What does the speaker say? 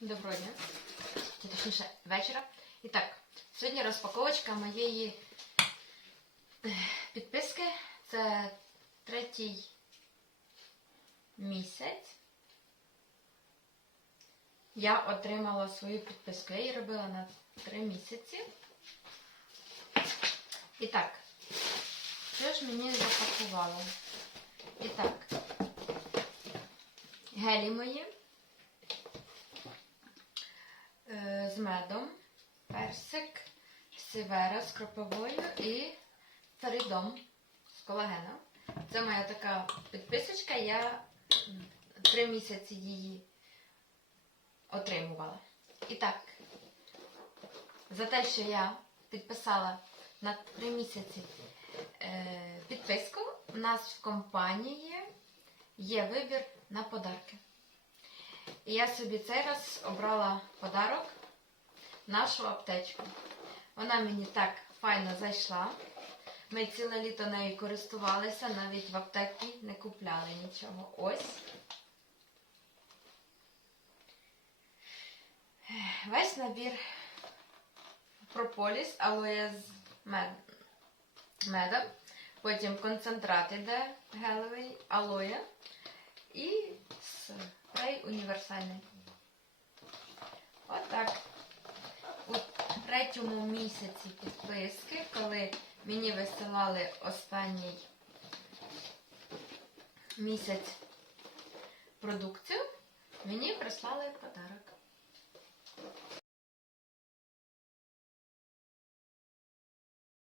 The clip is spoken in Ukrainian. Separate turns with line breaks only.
Доброго дня. Чи точніше вечора. І так, сьогодні розпаковочка моєї підписки. Це третій місяць. Я отримала свою підписку. Я її робила на три місяці. І так, що ж мені запакувало? І так, гелі мої з медом, персик, сівера з кропивою і ферідом з колагеном. Це моя така підписочка, я три місяці її отримувала. І так, за те, що я підписала на три місяці е, підписку, у нас в компанії є вибір на подарки. І я собі цей раз обрала подарок нашу аптечку. Вона мені так файно зайшла. Ми ціле літо нею користувалися, навіть в аптеці не купляли нічого. Ось. Весь набір прополіс, алоє з мед... медом. Потім концентрат іде гелевий, алоє і спрей універсальний. Отак. У третьому місяці підписки, коли мені висилали останній місяць продукцію, мені прислали подарок.